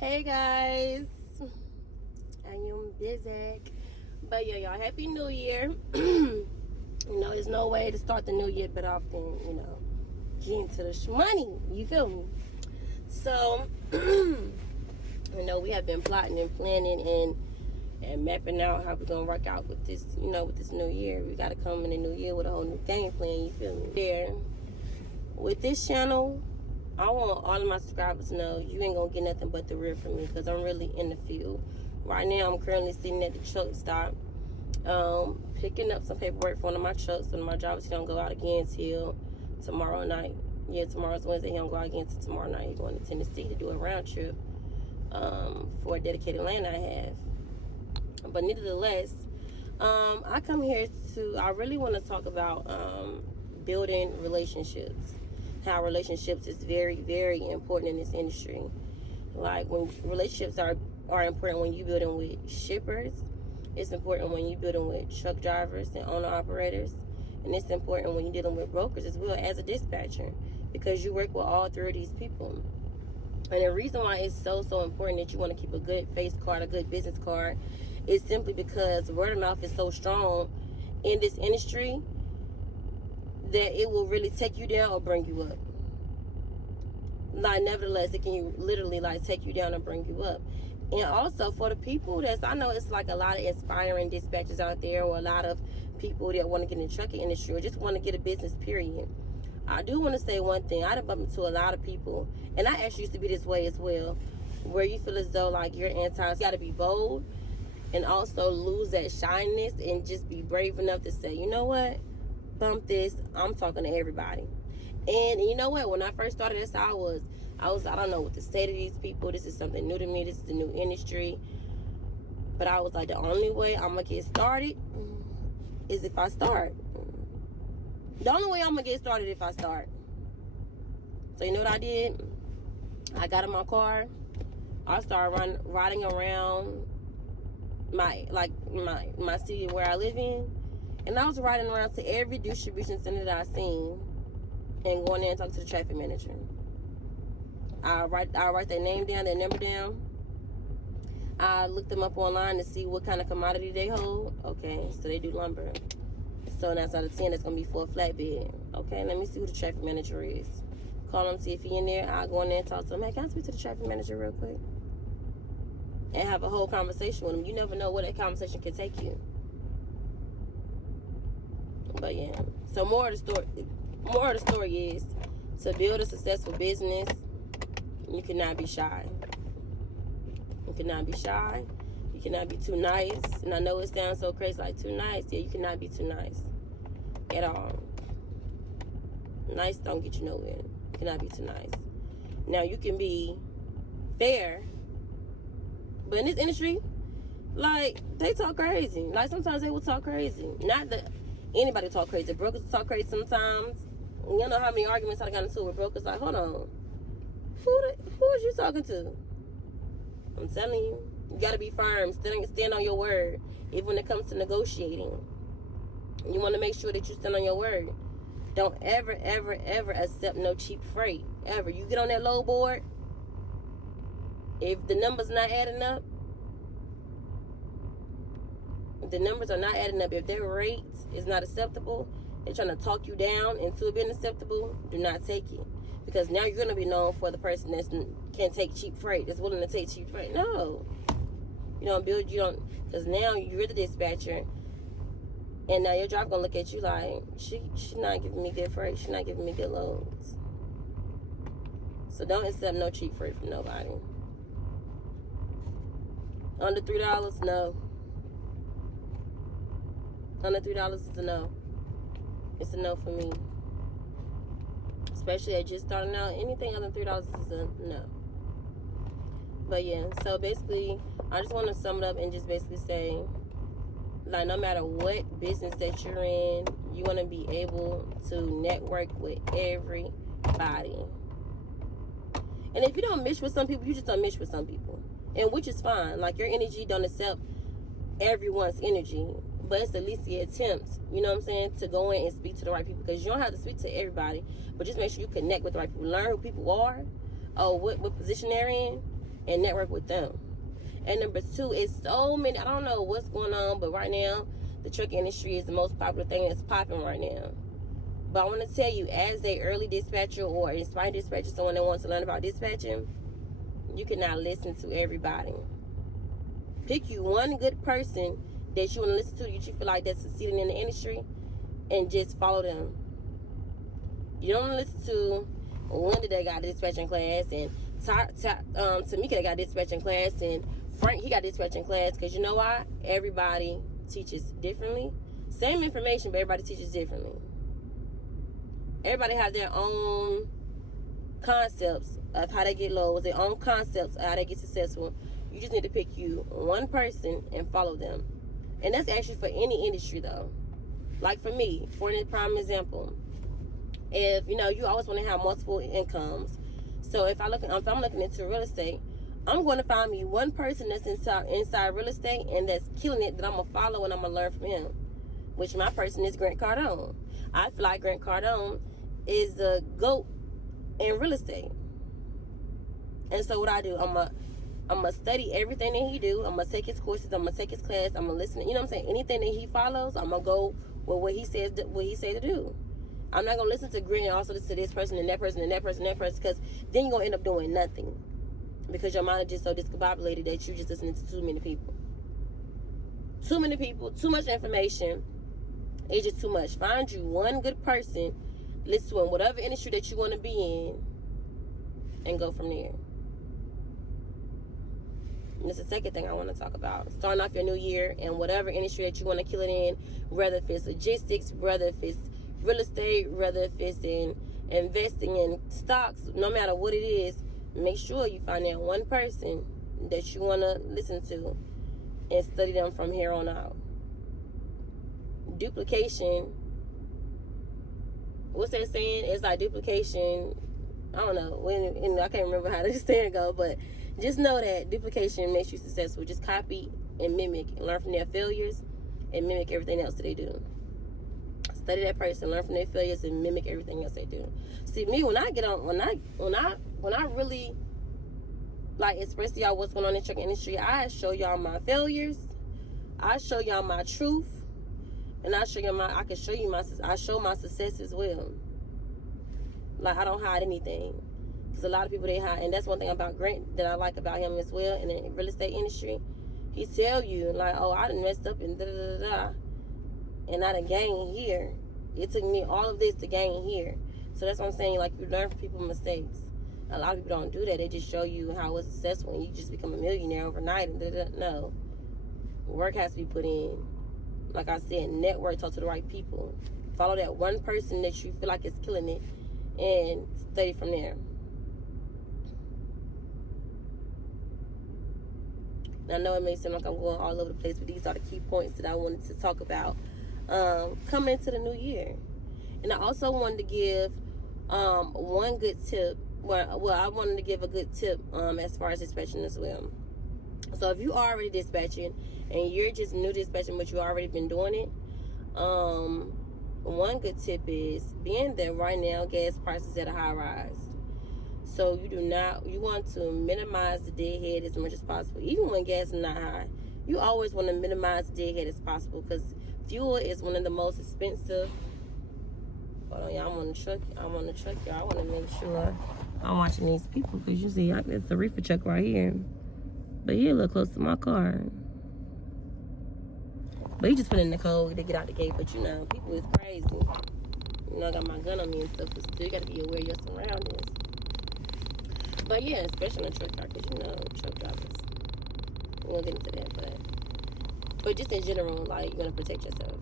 Hey guys, I am Bizak. But yeah, y'all, Happy New Year. There's no way to start the new year but often, get into the money. You feel me? So, we have been plotting and planning and mapping out how we're gonna work out with this, with this new year. We gotta come in the new year with a whole new game plan. You feel me? There, with this channel, I want all of my subscribers to know you ain't gonna get nothing but the real from me, because I'm really in the field. Right now, I'm currently sitting at the truck stop, picking up some paperwork for one of my trucks. One of my drivers, he don't go out again till tomorrow night. Yeah, tomorrow's Wednesday. He don't go out again till tomorrow night. He's going to Tennessee to do a round trip for a dedicated land I have. But nevertheless, I come here I really want to talk about building relationships. How relationships is very, very important in this industry. Like, when relationships are important when you building with shippers, it's important when you building with truck drivers and owner operators, and it's important when you're dealing with brokers as well as a dispatcher, because you work with all three of these people. And the reason why it's so important that you want to keep a good face card, a good business card, is simply because word of mouth is so strong in this industry that it will really take you down or bring you up. Like, nevertheless, it can literally take you down and bring you up. And also for the people I know it's like a lot of inspiring dispatchers out there, or a lot of people that want to get in the trucking industry or just want to get a business, period. I do want to say one thing. I done bumped into a lot of people, and I actually used to be this way as well, where you feel as though like you're you got to be bold and also lose that shyness and just be brave enough to say, you know what, bump this, I'm talking to everybody. And you know what, when I first started this, I don't know what to say to these people. This is something new to me. This is a new industry. But I was like, the only way I'm going to get started is if I start. The only way I'm going to get started is if I start. So you know what I did? I got in my car. I started riding around my city where I live in. And I was riding around to every distribution center that I seen and going there and talking to the traffic manager. I write their name down, their number down. I look them up online to see what kind of commodity they hold. Okay, so they do lumber. So 9 out of 10, that's going to be for a flatbed. Okay, let me see who the traffic manager is. Call him, see if he in there. I'll go in there and talk to him. Hey, can I speak to the traffic manager real quick? And have a whole conversation with him. You never know where that conversation can take you. But yeah, so more of the story is, to build a successful business, you cannot be shy. You cannot be shy. You cannot be too nice. And I know it sounds so crazy, like too nice. Yeah, you cannot be too nice at all. Nice don't get you nowhere. You cannot be too nice. Now, you can be fair, but in this industry, they talk crazy. Sometimes they will talk crazy. Not that anybody talk crazy. Brokers talk crazy sometimes. You know how many arguments I got into with brokers? Like, hold on, who is you talking to? I'm telling you, you gotta be firm. Stand on your word, even when it comes to negotiating. You want to make sure that you stand on your word. Don't ever accept no cheap freight. Ever. You get on that low board, if the numbers not adding up, if the numbers are not adding up, if their rate is not acceptable, they're trying to talk you down into it being acceptable, do not take it. Because now you're going to be known for the person that can take cheap freight, that's willing to take cheap freight. No. Because now you're the dispatcher, and now your driver going to look at you like, she's not giving me good freight, she's not giving me good loads. So don't accept no cheap freight from nobody. Under $3, no. Under $3 is a no. It's a no for me. Especially at just starting out. Anything other than $3 is a no. But yeah, so basically, I just want to sum it up and just basically say, no matter what business that you're in, you want to be able to network with everybody. And if you don't mesh with some people, you just don't mesh with some people. And which is fine. Your energy don't accept everyone's energy. But it's at least the attempt, you know what I'm saying, to go in and speak to the right people. Because you don't have to speak to everybody, but just make sure you connect with the right people. Learn who people are, what position they're in, and network with them. And number two, it's so many, I don't know what's going on, but right now, the truck industry is the most popular thing that's popping right now. But I want to tell you, as a early dispatcher or inspired dispatcher, someone that wants to learn about dispatching, you cannot listen to everybody. Pick you one good person that you want to listen to, that you feel like that's succeeding in the industry, and just follow them. You don't listen to Linda that got dispatching class, and Tamika that got dispatching class, and Frank, he got dispatching class, because you know why? Everybody teaches differently. Same information, but everybody teaches differently. Everybody has their own concepts of how they get lows, their own concepts of how they get successful. You just need to pick you one person and follow them. And that's actually for any industry, though. Like for me, for an prime example, if you always want to have multiple incomes. So if I'm looking into real estate, I'm going to find me one person that's inside real estate and that's killing it, that I'm gonna follow and I'm gonna learn from him. Which my person is Grant Cardone. I feel like Grant Cardone is the GOAT in real estate. And so what I do, I'm gonna study everything that he do. I'm gonna take his courses. I'm gonna take his class. I'm gonna listen. You know what I'm saying? Anything that he follows, I'm gonna go with what he says to do. I'm not gonna listen to Grant and also listen to this person and that person and that person and that person, because then you're gonna end up doing nothing, because your mind is just so discombobulated that you're just listening to too many people. Too many people, too much information. It's just too much. Find you one good person, listen to him, whatever industry that you want to be in, and go from there. And that's the second thing I want to talk about. Starting off your new year in whatever industry that you want to kill it in, whether if it's logistics, whether if it's real estate, whether if it's in investing in stocks, no matter what it is, make sure you find that one person that you want to listen to and study them from here on out. Duplication, what's that saying? It's like duplication, I don't know, I can't remember how this saying go, but just know that duplication makes you successful. Just copy and mimic and learn from their failures and mimic everything else that they do. Study that person, learn from their failures, and mimic everything else they do. See, me, when I get on, when I really like express to y'all what's going on in the truck industry, I show y'all my failures, I show y'all my truth, and I show my success as well. Like, I don't hide anything, because a lot of people, they hide. And that's one thing about Grant that I like about him as well in the real estate industry. He tell you, like, oh, I done messed up and da-da-da-da, and I done gained here. It took me all of this to gain here. So that's what I'm saying. Like, you learn from people's mistakes. A lot of people don't do that. They just show you how it's successful and you just become a millionaire overnight. And no. Work has to be put in. Like I said, network, talk to the right people. Follow that one person that you feel like is killing it and study from there. Now, I know it may seem like I'm going all over the place, but these are the key points that I wanted to talk about coming into the new year. And I also wanted to give one good tip. Well, I wanted to give a good tip as far as dispatching as well. So if you are already dispatching and you're just new dispatching, but you already been doing it, one good tip is, being that right now gas prices at a high rise. So you want to minimize the deadhead as much as possible. Even when gas is not high, you always want to minimize the deadhead as possible, because fuel is one of the most expensive. Hold on, y'all. I'm on the truck, y'all. I want to make sure I'm watching these people, because you see, it's a reefer truck right here. But he a little close to my car. But he just put in the code to get out the gate. But people is crazy. I got my gun on me and stuff, but still you got to be aware of your surroundings. But yeah, especially in a truck driver, because truck drivers. We'll get into that, but just in general, like, you're gonna protect yourself.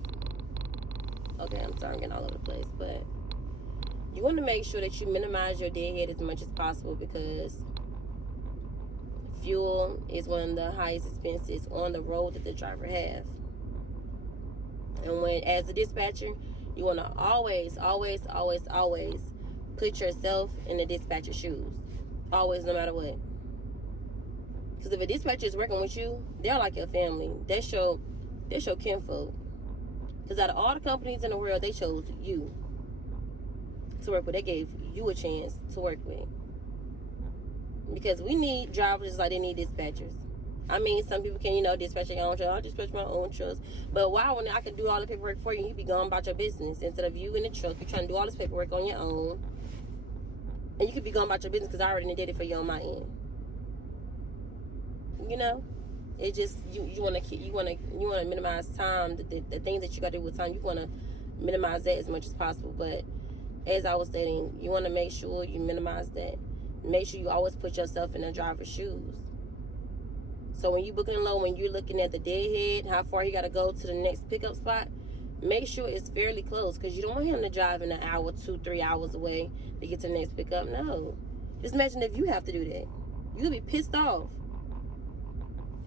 Okay, I'm sorry, I'm getting all over the place, but you want to make sure that you minimize your deadhead as much as possible, because fuel is one of the highest expenses on the road that the driver has. And as a dispatcher, you want to always put yourself in the dispatcher's shoes. Always, no matter what. Because if a dispatcher is working with you, they're like your family. That's your kinfolk. Because out of all the companies in the world, they chose you to work with. They gave you a chance to work with. Because we need drivers just like they need dispatchers. I mean, some people can, dispatch their own truck. I'll dispatch my own trucks. But why, when I can do all the paperwork for you, you be going about your business instead of you in the truck? You're trying to do all this paperwork on your own, and you could be going about your business because I already did it for you on my end. It just you want to minimize time. The things that you got to do with time, you want to minimize that as much as possible. But as I was stating, you want to make sure you minimize that. Make sure you always put yourself in the driver's shoes. So when you booking low, when you're looking at the deadhead, how far you got to go to the next pickup spot, make sure it's fairly close, because you don't want him to drive in an hour, 2-3 hours away to get to the next pickup. No. Just imagine if you have to do that. You'll be pissed off.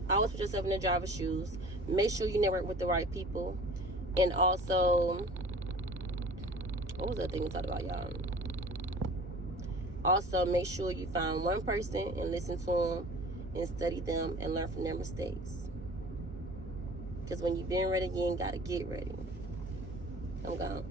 Always put yourself in the driver's shoes. Make sure you network with the right people. And also, what was the other thing we talked about, y'all? Also, make sure you find one person and listen to them and study them and learn from their mistakes. Because when you've been ready, you ain't got to get ready. I'm gone.